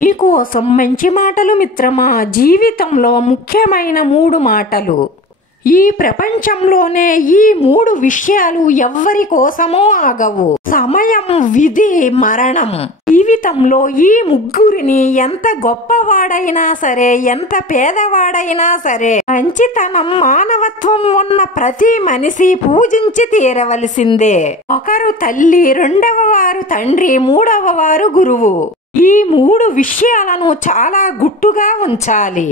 మీకోసం మంచి మాటలు మిత్రమా. జీవితంలో ముఖ్యమైన 3 మాటలు. ఈ ప్రపంచంలోనే ఈ 3 విషయాలు ఎవ్వరి కోసమో ఆగవు. సమయం, విధి, మరణం. జీవితంలో ఈ ముగ్గురిని ఎంత గొప్పవాడైనా సరే, ఎంత పేదవాడైనా సరే, మంచితనం, మానవత్వం ఉన్న ప్రతి మనిషి పూజించి తీరవలసిందే. ఒకరు తల్లి, రెండవ వారు తండ్రి, మూడవ వారు గురువు. ఈ 3 విషయాలను చాలా గుట్టుగా ఉంచాలి.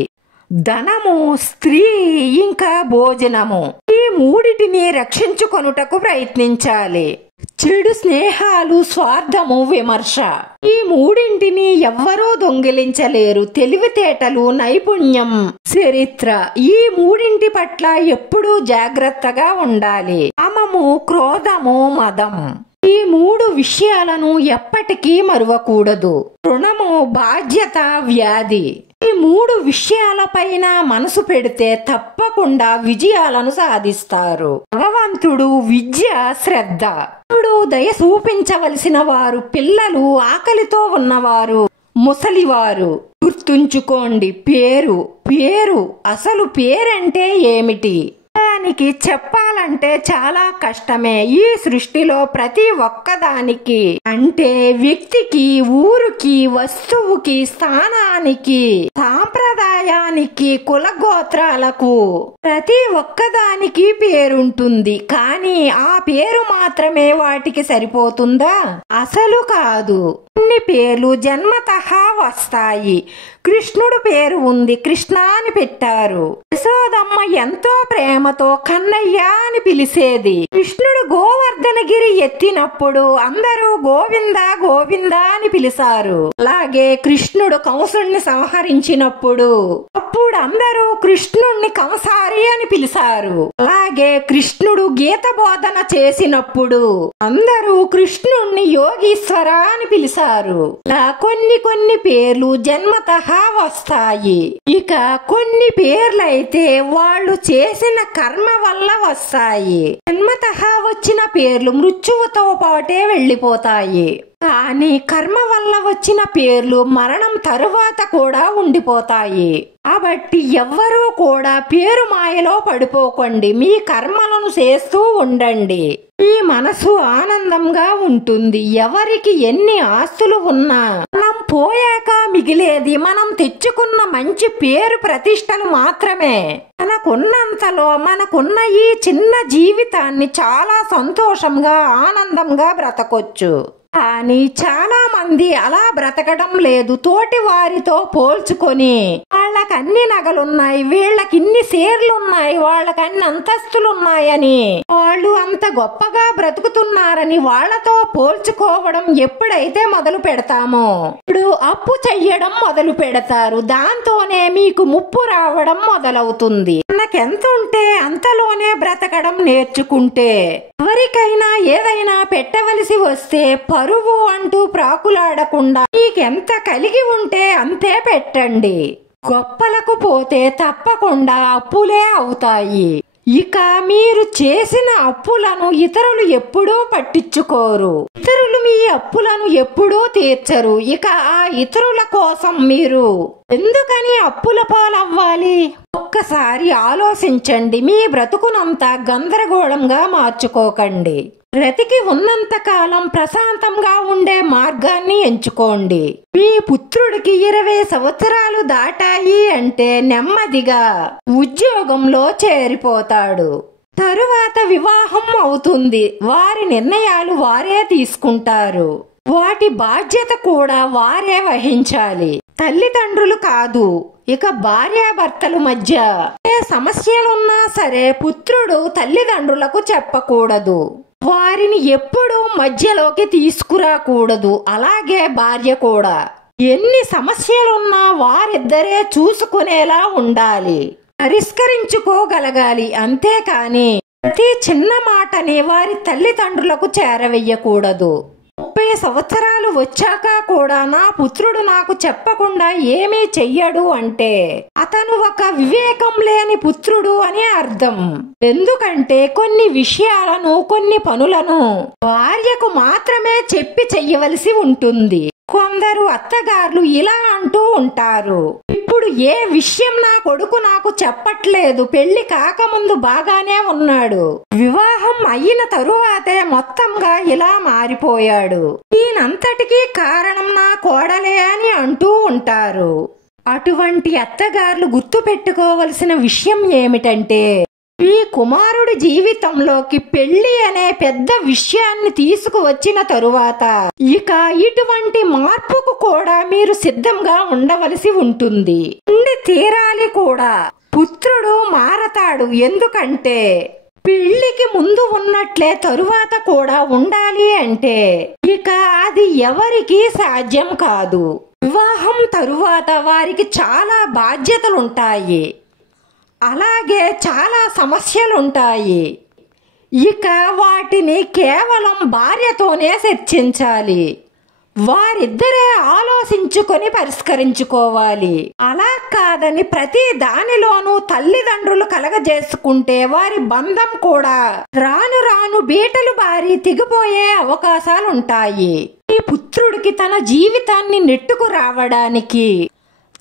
ధనము, స్త్రీ, ఇంకా భోజనము. ఈ 3టిని రక్షించుకొనుటకు ప్రయత్నించాలి. చెడు స్నేహాలు, స్వార్థము, విమర్శ. ఈ 3టిని ఎవ్వరూ దొంగిలించలేరు. తెలివితేటలు, నైపుణ్యం, చరిత్ర. ఈ 3టి పట్ల ఎప్పుడూ జాగ్రత్తగా ఉండాలి. కామము, క్రోధము, మదం. ఈ 3 విషయాలను ఎప్పటికీ మరువకూడదు. రుణము, బాధ్యత, వ్యాధి. ఈ 3 విషయాలపైన మనసు పెడితే తప్పకుండా విజయాలను సాధిస్తారు. భగవంతుడు, విద్య, శ్రద్ధ. ఇప్పుడు దయ చూపించవలసిన వారు పిల్లలు, ఆకలితో ఉన్నవారు, ముసలివారు. గుర్తుంచుకోండి, పేరు అసలు పేరంటే ఏమిటి? దానికి చెప్పాలంటే చాలా కష్టమే. ఈ సృష్టిలో ప్రతి ఒక్కదానికి, అంటే వ్యక్తికి, ఊరుకి, వస్తువుకి, స్థానానికి, సాంప్రదాయానికి, కులగోత్రాలకు ప్రతి ఒక్కదానికి పేరుంటుంది. కానీ ఆ పేరు మాత్రమే వాటికి సరిపోతుందా? అసలు కాదు. కొన్ని పేర్లు జన్మతహా వస్తాయి. కృష్ణుడు పేరు ఉంది, కృష్ణ అని పెట్టారు. యశోదమ్మ ఎంతో ప్రేమతో కన్నయ్య అని పిలిచేది. కృష్ణుడు గోవర్ధనగిరి ఎత్తినప్పుడు అందరూ గోవింద గోవింద అని పిలిచారు. అలాగే కృష్ణుడు కంసుడిని సంహరించినప్పుడు అప్పుడు అందరూ కృష్ణుణ్ణి కంసారి అని పిలిచారు. అలాగే కృష్ణుడు గీత బోధన చేసినప్పుడు అందరూ కృష్ణుణ్ణి యోగీశ్వర అని పిలిచారు. ఇలా కొన్ని పేర్లు జన్మతహా వస్తాయి. ఇక కొన్ని పేర్లైతే వాళ్ళు చేసిన కర్మ వల్ల వస్తాయి. జన్మతహా వచ్చిన పేర్లు మృత్యువుతో పాటే వెళ్లిపోతాయి. కానీ కర్మ వల్ల వచ్చిన పేర్లు మరణం తరువాత కూడా ఉండిపోతాయి. కాబట్టి ఎవ్వరూ కూడా పేరు మాయలో పడిపోకండి. మీ కర్మలను చేస్తూ ఉండండి. మీ మనసు ఆనందంగా ఉంటుంది. ఎవరికి ఎన్ని ఆస్తులు ఉన్నా మనం పోయాక మిగిలేది మనం తెచ్చుకున్న మంచి పేరు, ప్రతిష్టలు మాత్రమే. మనకున్నంతలో మనకున్న ఈ చిన్న జీవితాన్ని చాలా సంతోషంగా, ఆనందంగా బ్రతకొచ్చు. కానీ చాలా మంది అలా బ్రతకడం లేదు. తోటి వారితో పోల్చుకొని వాళ్ళకన్ని నగలున్నాయి, వీళ్ళకిన్ని షేర్లున్నాయి, వాళ్ళకన్ని అంతస్తులున్నాయని, వాళ్ళు అంత గొప్పగా బ్రతుకుతున్నారని వాళ్ళతో పోల్చుకోవడం ఎప్పుడైతే మొదలు పెడతామో ఇప్పుడు అప్పు చెయ్యడం మొదలు పెడతారు. దాంతోనే మీకు ముప్పు రావడం మొదలవుతుంది. మనకెంత ఉంటే అంతలోనే బ్రతకడం నేర్చుకుంటే, ఎవరికైనా ఏదైనా పెట్టవలసి వస్తే పరువు అంటూ ప్రాకులాడకుండా మీకెంత కలిగి ఉంటే అంతే పెట్టండి. గొప్పలకు పోతే తప్పకుండా అప్పులే అవుతాయి. ఇక మీరు చేసిన అప్పులను ఇతరులు ఎప్పుడూ పట్టించుకోరు. ఇతరులు మీ అప్పులను ఎప్పుడూ తీర్చరు. ఇక ఆ ఇతరుల కోసం మీరు ఎందుకని అప్పుల పాలవ్వాలి? ఒక్కసారి ఆలోచించండి. మీ బ్రతుకునంతా గందరగోళంగా మార్చుకోకండి. బ్రతికి ఉన్నంత కాలం ప్రశాంతంగా ఉండే మార్గాన్ని ఎంచుకోండి. మీ పుత్రుడికి 20 సంవత్సరాలు దాటాయి అంటే నెమ్మదిగా ఉద్యోగంలో చేరిపోతాడు. తరువాత వివాహం అవుతుంది. వారి నిర్ణయాలు వారే తీసుకుంటారు. వాటి బాధ్యత కూడా వారే వహించాలి. తల్లిదండ్రులు కాదు. ఇక భార్యాభర్తల మధ్య ఏ సమస్యలున్నా సరే పుత్రుడు తల్లిదండ్రులకు చెప్పకూడదు. వారిని ఎప్పుడూ మధ్యలోకి తీసుకురాకూడదు. అలాగే భార్య కూడా. ఎన్ని సమస్యలున్నా వారిద్దరే చూసుకునేలా ఉండాలి, పరిష్కరించుకోగలగాలి. అంతేకాని ప్రతి చిన్న మాటని వారి తల్లిదండ్రులకు చేరవేయకూడదు. 30 సంవత్సరాలు వచ్చాక కూడా నా పుత్రుడు నాకు చెప్పకుండా ఏమీ చెయ్యడు అంటే అతను ఒక వివేకం లేని పుత్రుడు అని అర్థం. ఎందుకంటే కొన్ని విషయాలను, కొన్ని పనులను భార్యకు మాత్రమే చెప్పి చెయ్యవలసి ఉంటుంది. కొందరు అత్తగారులు ఇలా అంటూ ఉంటారు, ఇప్పుడు ఏ విషయం నా కొడుకు నాకు చెప్పట్లేదు, పెళ్లి కాకముందు బాగానే ఉన్నాడు, వివాహం అయిన తరువాతే మొత్తంగా ఇలా మారిపోయాడు, దీనంతటికీ కారణం నా కోడలే అని అంటూ ఉంటారు. అటువంటి అత్తగారులు గుర్తు పెట్టుకోవలసిన విషయం ఏమిటంటే, ఈ కుమారుడి జీవితంలోకి పెళ్లి అనే పెద్ద విషయాన్ని తీసుకువచ్చిన తరువాత ఇక ఇటువంటి మార్పుకు కూడా మీరు సిద్ధంగా ఉండవలసి ఉంటుంది, ఉండి తీరాలి కూడా. పుత్రుడు మారతాడు, ఎందుకంటే పెళ్లికి ముందు ఉన్నట్లే తరువాత కూడా ఉండాలి అంటే ఇక అది ఎవరికీ సాధ్యం కాదు. వివాహం తరువాత వారికి చాలా బాధ్యతలుంటాయి, అలాగే చాలా సమస్యలుంటాయి. ఇక వాటిని కేవలం భార్యతోనే చర్చించాలి, వారిద్దరే ఆలోచించుకొని పరిష్కరించుకోవాలి. అలా కాదని ప్రతి దానిలోనూ తల్లిదండ్రులు కలగజేసుకుంటే వారి బంధం కూడా రాను రాను బీటలు బారి తెగిపోయే అవకాశాలుంటాయి. ఈ పుత్రుడికి తన జీవితాన్ని నెట్టుకు రావడానికి,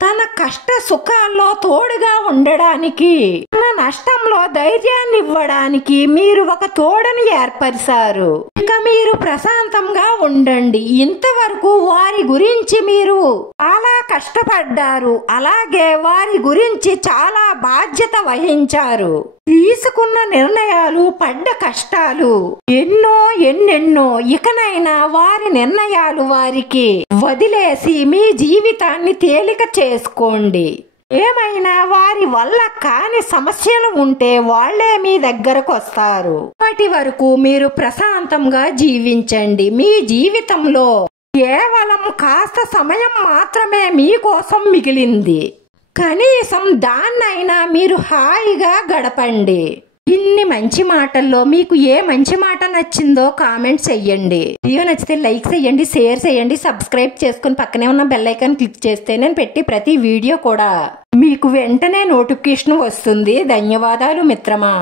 తన కష్ట సుఖాల్లో తోడుగా ఉండడానికి, తన నష్టంలో ధైర్యాన్ని ఇవ్వడానికి మీరు ఒక తోడుని ఏర్పరిచారు. ఇక మీరు ప్రశాంతంగా ఉండండి. ఇంతవరకు వారి గురించి మీరు చాలా కష్టపడ్డారు, అలాగే వారి గురించి చాలా బాధ్యత వహించారు. తీసుకున్న నిర్ణయాలు, పడ్డ కష్టాలు ఎన్నెన్నో. ఇకనైనా వారి నిర్ణయాలు వారికి వదిలేసి మీ జీవితాన్ని తేలిక చేసుకోండి. ఏమైనా వారి వల్ల కాని సమస్యలు ఉంటే వాళ్లే మీ దగ్గరకు వస్తారు. అప్పటి వరకు మీరు ప్రశాంతంగా జీవించండి. మీ జీవితంలో కేవలం కాస్త సమయం మాత్రమే మీకోసం మిగిలింది, కనీసం దాన్నైనా మీరు హాయిగా గడపండి. ఇన్ని మంచి మాటల్లో మీకు ఏ మంచి మాట నచ్చిందో కామెంట్ చెయ్యండి. వీడియో నచ్చితే లైక్ చేయండి, షేర్ చేయండి, సబ్స్క్రైబ్ చేసుకుని పక్కనే ఉన్న బెల్ ఐకాన్ క్లిక్ చేస్తే నేను పెట్టి ప్రతి వీడియో కూడా మీకు వెంటనే నోటిఫికేషన్ వస్తుంది. ధన్యవాదాలు మిత్రమా.